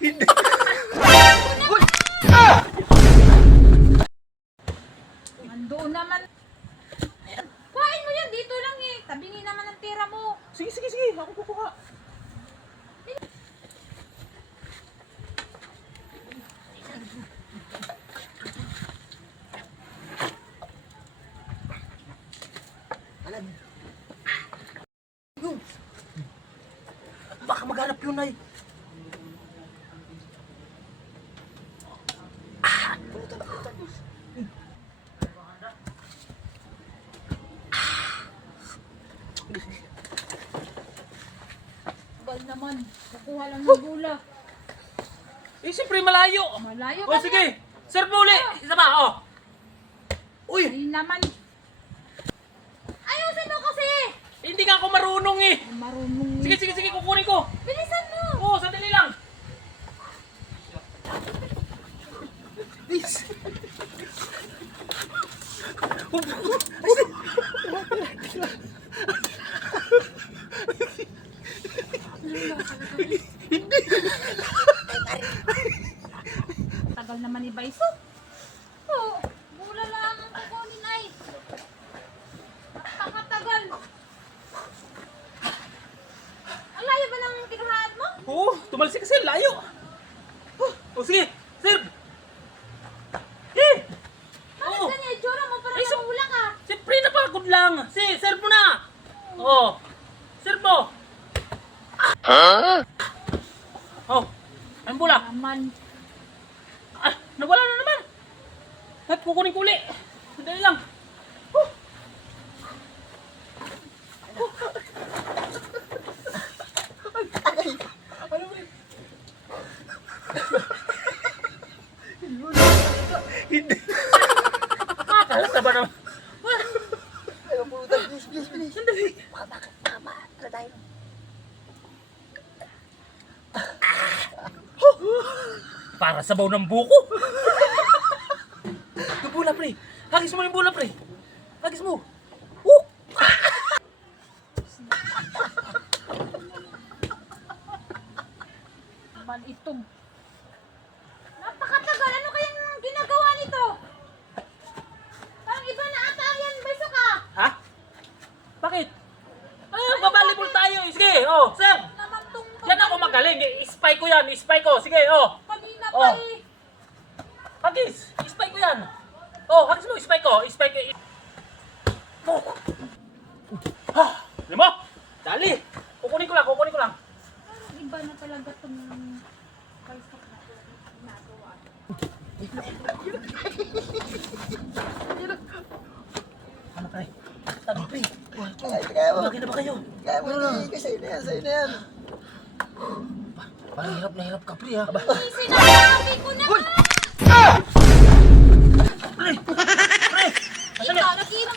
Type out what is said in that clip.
Hindi. Nandoon naman. Kuhain mo yan, dito lang eh. Tabingin naman ang tira mo. Sige, sige, sige. Ako kukuha. Baka maghanap yun ay. Bal naman. Kukuha lang ng gula. Eh, siyempre malayo. Malayo O, sige. Serve mo uli. Isa pa, oh. Uy, Ay naman. Ayusin mo kasi. hindi nga ako marunong eh. Ay, marunong. Sige, sige, sige. Kukunin ko. Bilisan mo. Oo, sandali lang. Tagal naman ni Baiso. Oo. Gula lang ang kukunin ay. Napakatagal. Ang layo ba ng kinuhaan mo? Oo, tumalsik kasi. Layo. O, sige. Serve. Eh, Bakit Oo. ganyan? Itsura mo parang Ay, so- namumula ka. siyempre napagod lang. Sige, serve mo na. Oo. Serve mo. Oh, ang bula. Naman. Ah, nawala na naman. At kukunin ko uli. Sandali lang. Hindi. Kalat na ba naman? Ayaw po, please, please, please. Sandali. Tama, ano tayo? Para sabaw ng buko. Yung bula, pre. Hagis mo yung bula, pre. Hagis mo. Naman itong. Napakatagal. Ano kayang ginagawa nito? Parang iba na ata yan. Baiso ka. Ha? Bakit? Ah, babalibol tayo. Sige, oh, sir. Naman tong. Yan ako magaling. I-spy ko yan. I-spy ko. Sige, oh. Kanina Oh. pa eh. Hagis. I-spy ko yan. Oh, hagis mo. I-spy ko. I-spy ko. Oh. Alam mo? Dali. Kukunin ko lang. Kukunin ko lang. Parang iba na talaga itong Baiso na ginagawa. Ano, pre? Tabi, pre. Kaya mo. Lagi na ba kayo? Kaya mo, hindi. Sa'yo na yan, sa'yo na yan. Parang hirap na hirap ka, pre, ha? Aba. Uy, sinasabi ko na nga. Pre! Pre! Asan Ikaw, naghihirap